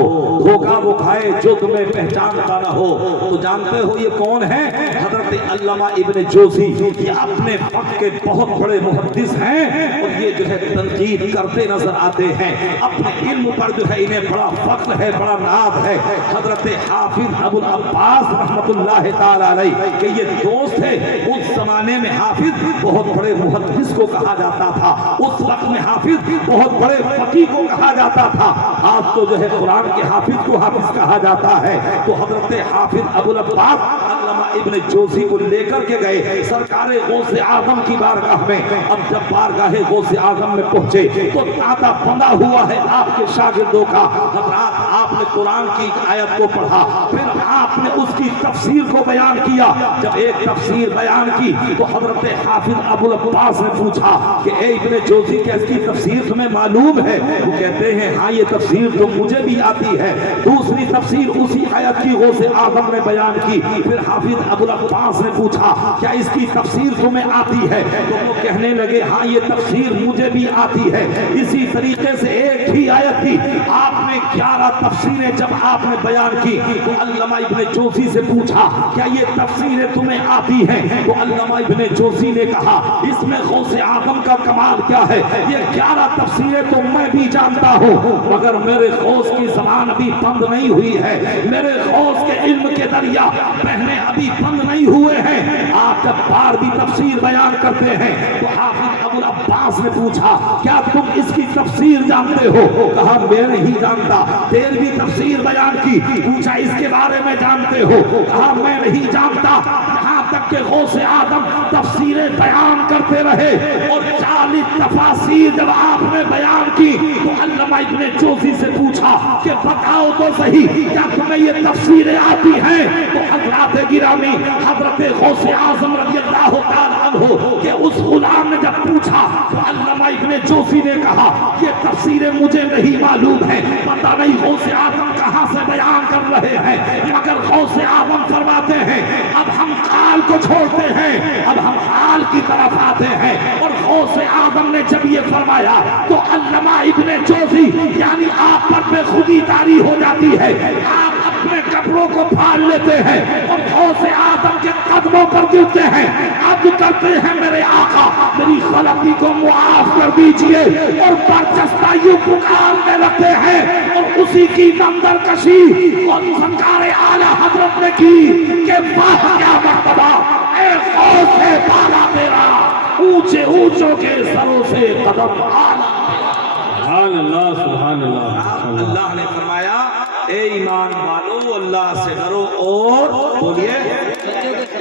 धोखा वो खाए जो तुम्हें पहचानता ना हो। तो जानते हो ये कौन है? हजरत अल्लामा इब्ने जोशी। ये अपने वक्त के बहुत बड़े मुहद्दिस हैं, और ये जो है तनकीद करते नजर आते हैं। अपने इल्म पर जो है इन्हें बड़ा फख्र है, बड़ा नाज है। हजरत हाफिज अबुल अब्बास रहमतुल्लाह ताला अलैह के ये दोस्त थे। उस जमाने में हाफिज बहुत बड़े मुहद्दिस को कहा जाता था, उस वक्त में हाफिज बहुत बड़े फकीह को कहा जाता था। आज तो जो है कुरान के हाफिज को हाफिज कहा जाता है। तो हजरत हाफिज अबुल अब्बास अल्लामा इब्ने जोशी को लेकर के गए सरकारे गौसे आजम की बारगाह में। अब जब बारगाहे गौसे आजम में पहुंचे तो तांता बंधा हुआ है आपके शागिर्दों का। हजरात आपने कुरान की आयत को पढ़ा, फिर आपने उसकी तफसीर को बयान किया। जब एक तफसीर बयान की तो हजरत हाफिज अबुल अब्बास ने पूछा कि ए इब्ने जोशी क्या इसकी तफसीर तुम्हें मालूम है? वो कहते हैं हाँ ये तफसीर तो मुझे भी आती है। दूसरी तफसीर उसी आयत की गौसे आजम ने बयान की। फिर हाफिज अबुल अब्बास ने पूछा क्या इसकी तफसीर तुम्हें आती है? तो वो कहने लगे हाँ ये तफसीर मुझे भी आती है। इसी तरीके से एक ही आयत थी, आपने 11 तफसीरें जब आपने बयान की तो अल्लामा इब्ने जोशी से पूछा क्या ये तफसीरें तुम्हें आती हैं? तो अल्लामा इब्ने जोशी ने कहा इसमें गौसे आजम का कमाल क्या है, ये 11 तफसीरें तो मैं भी जानता हूँ, मगर मेरे गौस की ज़बान अभी बंद नहीं हुई है, मेरे गौस के इल्म के दरिया बहने अभी बंद नहीं हुए हैं। आप जब 12वीं तफसीर बयान करते हैं तो हाफिज अबुल अब्बास ने पूछा क्या तुम इसकी तफसीर जानते हो? कहा मैं नहीं जानता। 13वीं तफसीर बयान की, पूछा इसके बारे में जानते हो? कहा मैं नहीं जानता। यहाँ तक के गौसे आजम तफसीरें बयान करते रहे, और 40 तफासीर जब आपने बयान की तो अल्लामा इब्ने जोशी से पूछा कि बताओ तो सही क्या तुम्हें ये तफसीरें आती हैं? तो हजरत गिरामी हजरत गौसे आजम रज़ियल्लाहु ताला अन्हु कि उस गुलाम ने जब पूछा तो अल्लामा इब्ने जोशी ने कहा ये तफसीरें मुझे नहीं मालूम है, पता नहीं गौसे आजम कहाँ से बयान कर रहे हैं, मगर गौसे आजम फरमाते हैं अब हम काल को छोड़ते हैं, अब हम हाल की तरफ आते हैं। और गौसे आजम ने जब ये फरमाया तो अल्लामा इब्ने जोशी यानी आप पर बेखुदी तारी हो जाती है, आप अपने कपड़ों को फाड़ लेते हैं और गौसे आजम के कदमों पर गिरते हैं, अर्ज करते हैं मेरे आका मेरी गलती को मुआफ कर दीजिए, और बरजस्ता यूं पुकारने लगते हैं। और उसी की मंदर कशी और सरकार आला हजरत ने की कि वाह क्या मर्तबा ए गौसे बाला तेरा, ऊंचे ऊंचों के सरों से कदम आला। सुभान अल्लाह सुभान अल्लाह। अल्लाह ने फरमाया ए ईमान वालो अल्लाह से डरो और बोलिए